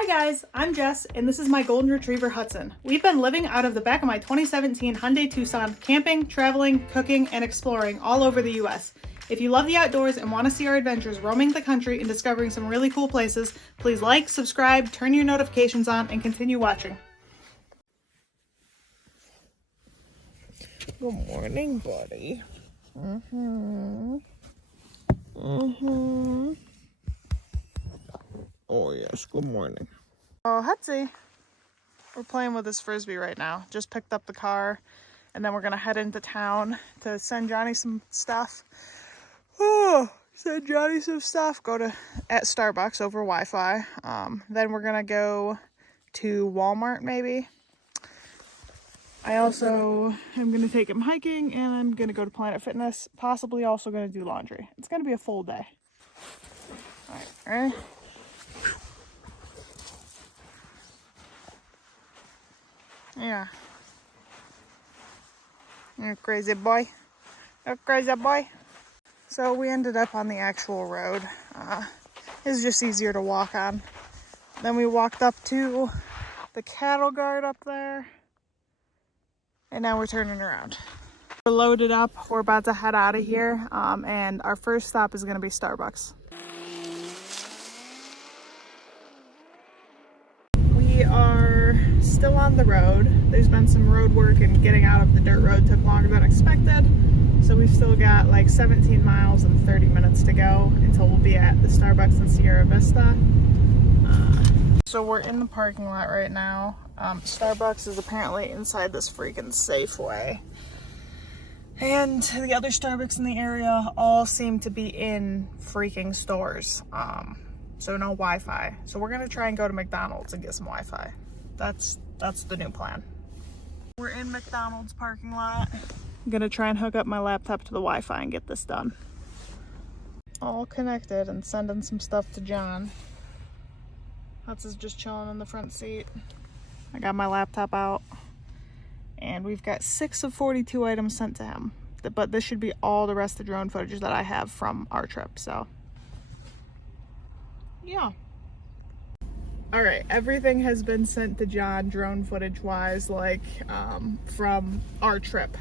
Hi guys, I'm Jess, and this is my golden retriever Hudson. We've been living out of the back of my 2017 Hyundai Tucson, camping, traveling, cooking, and exploring all over the US. If you love the outdoors and want to see our adventures roaming the country and discovering some really cool places, please like, subscribe, turn your notifications on, and continue watching. Good morning, buddy. Oh yes, good morning. Oh, Hudsy. We're playing with this Frisbee right now. Just picked up the car, and then we're gonna head into town to send Johnny some stuff. Oh, send Johnny some stuff. Go to at Starbucks over Wi-Fi. Then we're gonna go to Walmart maybe. I also am gonna take him hiking, and I'm gonna go to Planet Fitness. Possibly also gonna do laundry. It's gonna be a full day. All right, ready? Yeah. You crazy boy. You crazy boy. So we ended up on the actual road. It's just easier to walk on. Then we walked up to the cattle guard up there. And now we're turning around. We're loaded up. We're about to head out of here. And our first stop is going to be Starbucks. We are still on the road. There's been some road work, and getting out of the dirt road took longer than expected. So we've still got like 17 miles and 30 minutes to go until we'll be at the Starbucks in Sierra Vista. So we're in the parking lot right now. Starbucks is apparently inside this freaking Safeway. And the other Starbucks in the area all seem to be in freaking stores. So no Wi-Fi. So we're gonna try and go to McDonald's and get some Wi-Fi. That's the new plan. We're in McDonald's parking lot. I'm gonna try and hook up my laptop to the Wi-Fi and get this done. All connected and sending some stuff to John. Hutz is just chilling in the front seat. I got my laptop out. And we've got 6 of 42 items sent to him. But this should be all the rest of the drone footage that I have from our trip, so. Yeah. All right, everything has been sent to John drone footage wise, like from our trip.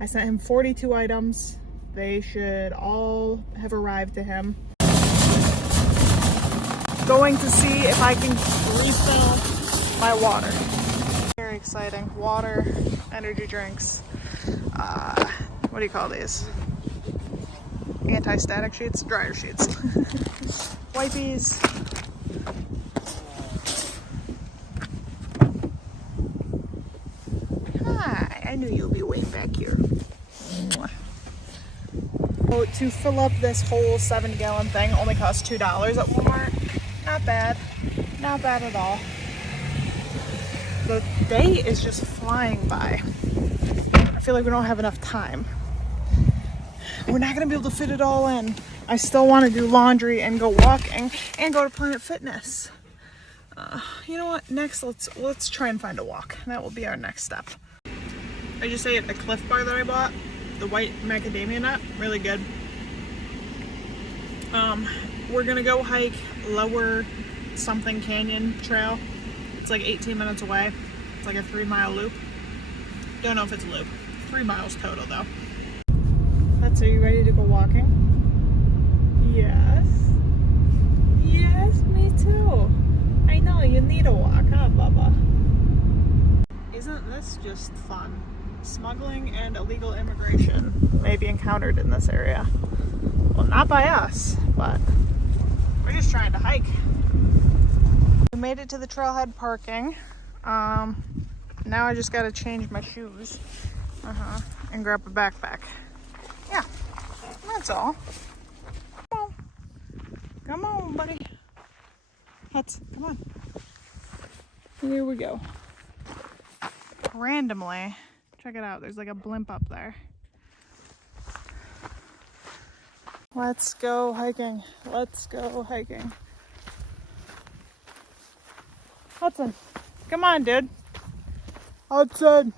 I sent him 42 items. They should all have arrived to him. Going to see if I can refill my water. Very exciting. Water, energy drinks. What do you call these? Anti-static sheets? Dryer sheets. Wipies. Hi, I knew you'd be waiting back here. So to fill up this whole 7-gallon thing only costs $2 at Walmart. Not bad. Not bad at all. The day is just flying by. I feel like we don't have enough time. We're not gonna be able to fit it all in. I still want to do laundry and go walking and go to Planet Fitness. You know what? Next, let's try and find a walk. That will be our next step. I just ate a Cliff Bar that I bought. The white macadamia nut, really good. We're gonna go hike Lower Something Canyon Trail. It's like 18 minutes away. It's like a 3-mile loop. Don't know if it's a loop. 3 miles total though. Are you ready to go walking? Yes. Yes, me too. I know, you need a walk, huh, Bubba? Isn't this just fun? Smuggling and illegal immigration may be encountered in this area. Well, not by us, but we're just trying to hike. We made it to the trailhead parking. Now I just gotta change my shoes and grab a backpack. Yeah, that's all. Come on. Come on, buddy. Come on. Here we go. Randomly, check it out. There's like a blimp up there. Let's go hiking. Let's go hiking. Hudson, come on, dude. Hudson.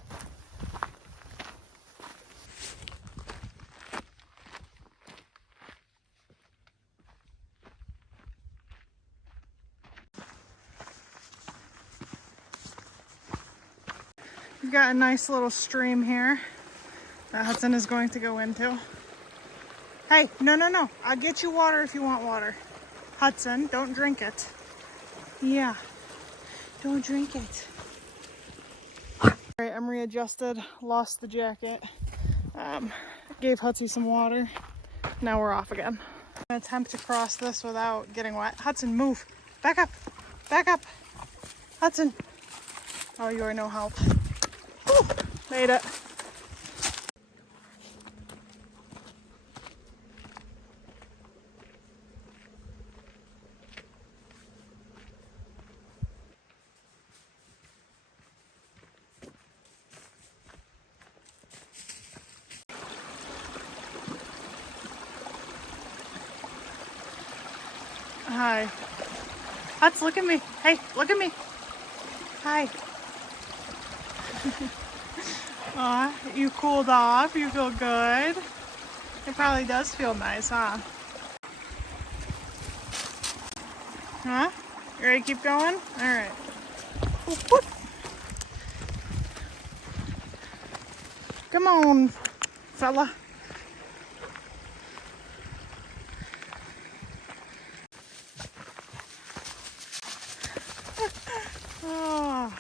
We've got a nice little stream here that Hudson is going to go into. Hey, no. I'll get you water if you want water. Hudson, don't drink it. Yeah, don't drink it. All right, I'm readjusted, lost the jacket. Gave Hudson some water. Now we're off again. I'm gonna attempt to cross this without getting wet. Hudson, move. Back up. Back up. Hudson. Oh, you are no help. Whew, made it. Hi. Hutz, look at me. Hey, look at me. Hi. Aw, you cooled off. You feel good. It probably does feel nice, huh? Huh? You ready to keep going? Alright. Come on, fella. Oh,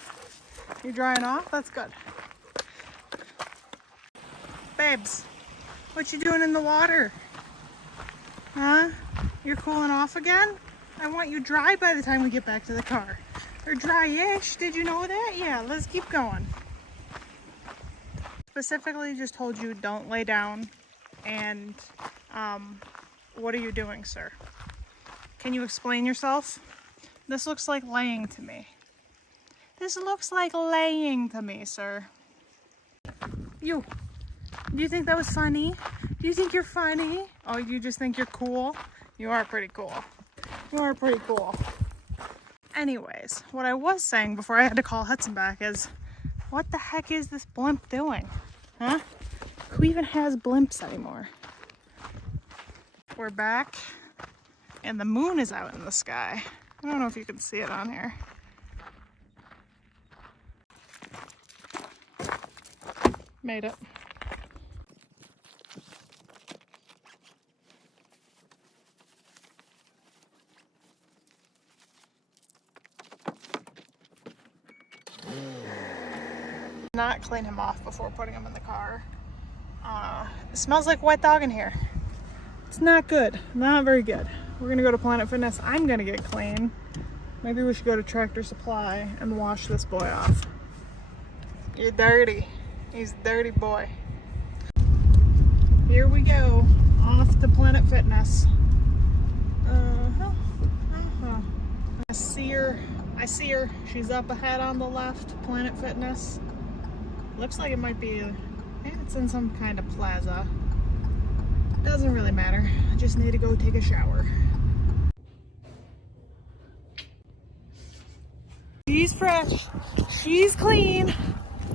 you drying off? That's good. Babes, what you doing in the water? Huh? You're cooling off again? I want you dry by the time we get back to the car. Or dry-ish, did you know that? Yeah, let's keep going. Specifically just told you don't lay down. And, what are you doing, sir? Can you explain yourself? This looks like laying to me. This looks like laying to me, sir. You. Do you think that was funny? Do you think you're funny? Oh, you just think you're cool? You are pretty cool. You are pretty cool. Anyways, what I was saying before I had to call Hudson back is, what the heck is this blimp doing? Huh? Who even has blimps anymore? We're back, and the moon is out in the sky. I don't know if you can see it on here. Made it. Not clean him off before putting him in the car. It smells like wet dog in here. It's not good. Not very good. We're gonna go to Planet Fitness. I'm gonna get clean. Maybe we should go to Tractor Supply and wash this boy off. You're dirty. He's a dirty boy. Here we go. Off to Planet Fitness. I see her. She's up ahead on the left. Planet Fitness. Looks like it might be, it's in some kind of plaza. Doesn't really matter. I just need to go take a shower. She's fresh. She's clean.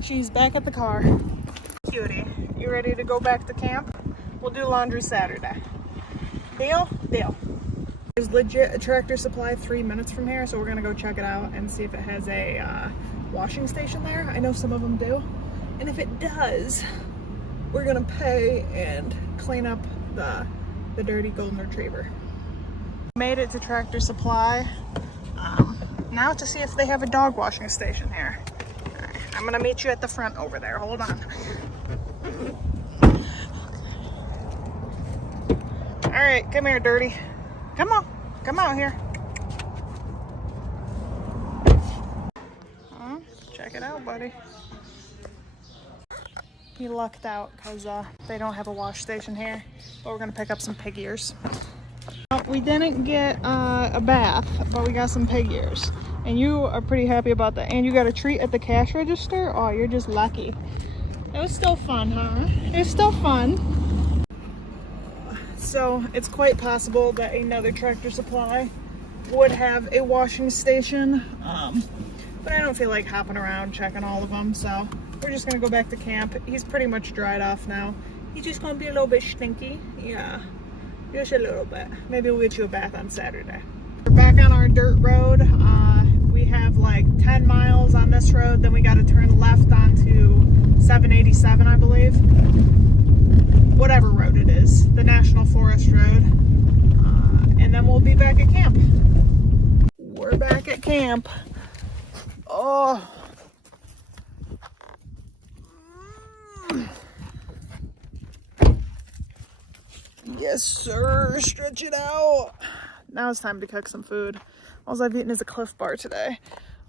She's back at the car. Cutie, you ready to go back to camp? We'll do laundry Saturday. Deal? Deal. There's legit a Tractor Supply 3 minutes from here, so we're gonna go check it out and see if it has a washing station there. I know some of them do. And if it does, we're gonna pay and clean up the dirty golden retriever. Made it to Tractor Supply. Now to see if they have a dog washing station here. Right, I'm gonna meet you at the front over there. Hold on. All right, come here, dirty. Come on, come out here. Check it out, buddy. He lucked out because they don't have a wash station here, but we're gonna pick up some pig ears. We didn't get a bath, but we got some pig ears, and you are pretty happy about that. And you got a treat at the cash register. Oh, you're just lucky. It was still fun, huh? It was still fun. So it's quite possible that another Tractor Supply would have a washing station, but I don't feel like hopping around checking all of them, so we're just gonna go back to camp. He's pretty much dried off now. He's just gonna be a little bit stinky. Yeah, just a little bit. Maybe we'll get you a bath on Saturday. We're back on our dirt road. We have like 10 miles on this this road, then we got to turn left onto 787, I believe. Whatever road it is, the National Forest Road. And then we'll be back at camp. We're back at camp. Oh. Yes, sir. Stretch it out. Now it's time to cook some food. All I've eaten is a Cliff Bar today.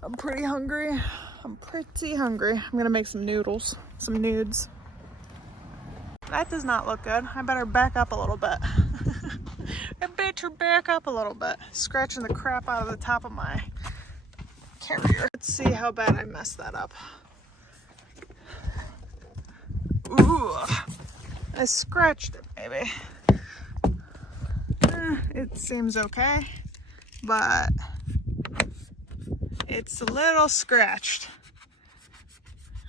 I'm pretty hungry. I'm gonna make some noodles, some nudes. That does not look good. I better back up a little bit. I better back up a little bit. Scratching the crap out of the top of my carrier. Let's see how bad I messed that up. Ooh, I scratched it, maybe. It seems okay, but it's a little scratched.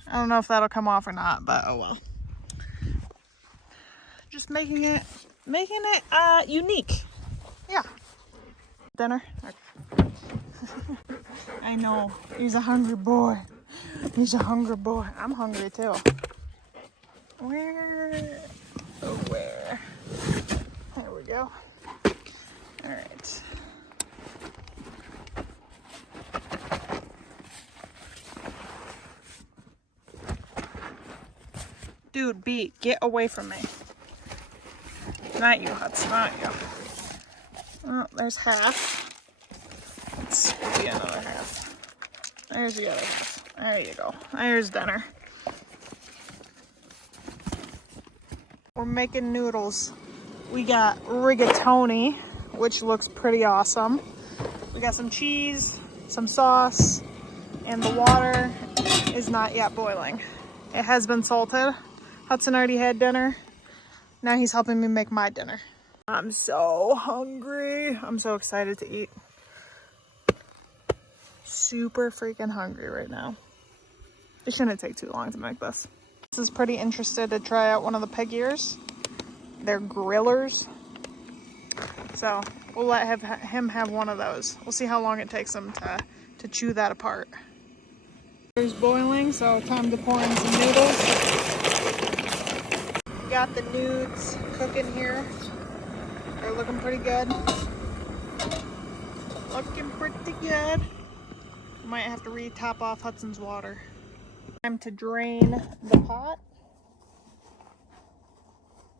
I don't know if that'll come off or not, but oh well. Just making it unique. Yeah. Dinner? Okay. I know. He's a hungry boy. He's a hungry boy. I'm hungry too. Where? Oh, where? There we go. All right. Dude, B, get away from me. Not you, Hudson, not you. Oh, there's half. Let's be another half. There's the other half. There you go. There's dinner. We're making noodles. We got rigatoni, which looks pretty awesome. We got some cheese, some sauce, and the water is not yet boiling. It has been salted. Hudson already had dinner. Now he's helping me make my dinner. I'm so hungry. I'm so excited to eat. Super freaking hungry right now. It shouldn't take too long to make this. This is pretty interested to try out one of the pig ears. They're grillers. So we'll let him have one of those. We'll see how long it takes him to chew that apart. It's boiling, so time to pour in some noodles. Got the nudes cooking here. They're looking pretty good. Looking pretty good. Might have to re-top off Hudson's water. Time to drain the pot.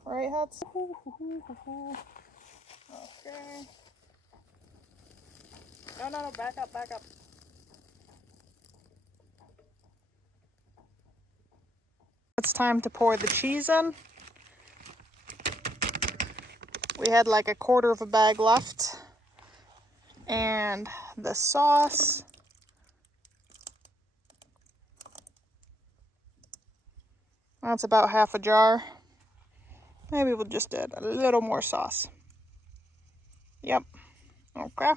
Right, Hudson? Okay. No, back up. It's time to pour the cheese in. We had like a quarter of a bag left. And the sauce. That's about half a jar. Maybe we'll just add a little more sauce. Yep. Okay.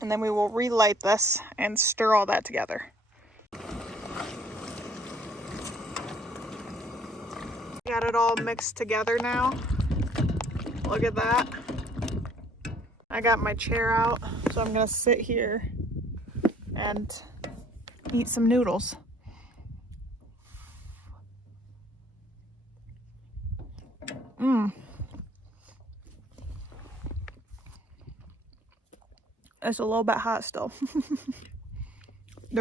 And then we will relight this and stir all that together. Got it all mixed together now. Look at that. I got my chair out, so I'm gonna sit here and eat some noodles. It's a little bit hot still. The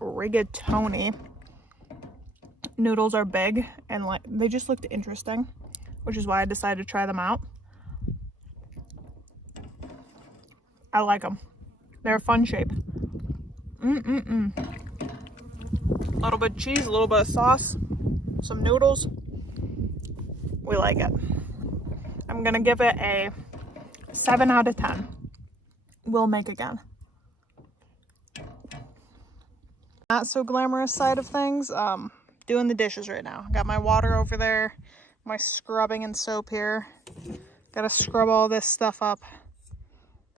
rigatoni noodles are big and like they just looked interesting, which is why I decided to try them out. I like them. They're a fun shape. A little bit of cheese, a little bit of sauce, some noodles. We like it. I'm gonna give it a 7 out of 10. We'll make again. Not so glamorous side of things. Doing the dishes right now. Got my water over there, my scrubbing and soap here. Gotta scrub all this stuff up.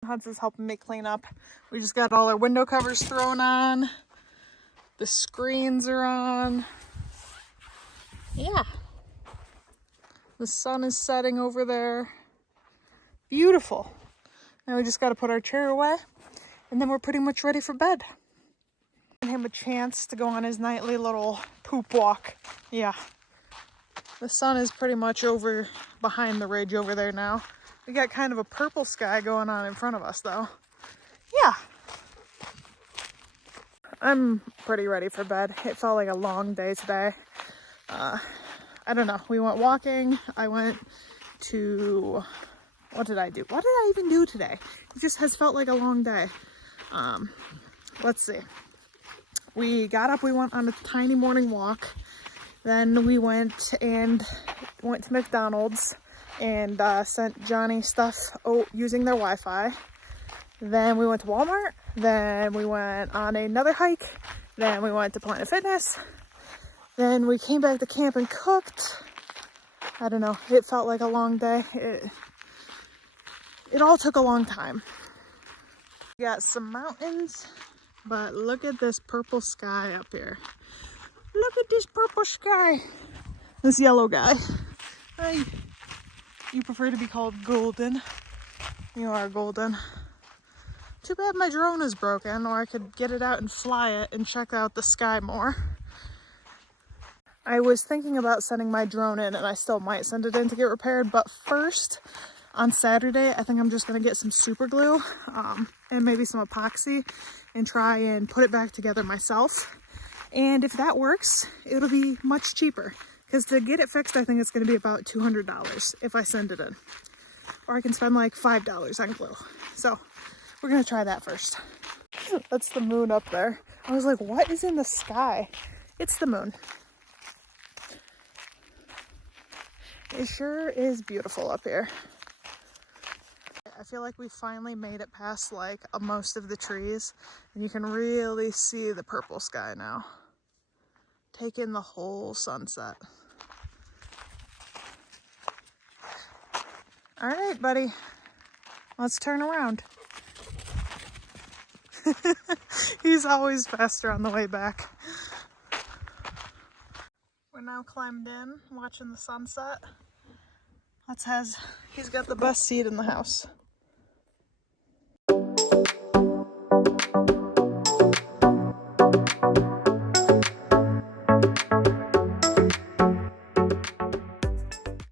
Hudson's helping me clean up. We just got all our window covers thrown on. The screens are on. Yeah. The sun is setting over there. Beautiful. Now we just got to put our chair away, and then we're pretty much ready for bed. Give him a chance to go on his nightly little poop walk. Yeah. The sun is pretty much over behind the ridge over there now. We got kind of a purple sky going on in front of us though. Yeah. I'm pretty ready for bed. It felt like a long day today. I don't know. We went walking. I went to... What did I do? What did I even do today? It just has felt like a long day. Let's see. We got up, we went on a tiny morning walk. Then we went to McDonald's and sent Johnny stuff using their Wi-Fi. Then we went to Walmart. Then we went on another hike. Then we went to Planet Fitness. Then we came back to camp and cooked. I don't know. It felt like a long day. It all took a long time. We got some mountains, but look at this purple sky up here. Look at this purple sky. This yellow guy. Hi. You prefer to be called Golden. You are Golden. Too bad my drone is broken, or I could get it out and fly it and check out the sky more. I was thinking about sending my drone in, and I still might send it in to get repaired, but first, on Saturday, I think I'm just going to get some super glue and maybe some epoxy and try and put it back together myself. And if that works, it'll be much cheaper. Because to get it fixed, I think it's going to be about $200 if I send it in. Or I can spend like $5 on glue. So we're going to try that first. That's the moon up there. I was like, what is in the sky? It's the moon. It sure is beautiful up here. I feel like we finally made it past like most of the trees, and you can really see the purple sky now. Take in the whole sunset. All right, buddy, let's turn around. He's always faster on the way back. We're now climbed in, watching the sunset. He's got the best seat in the house.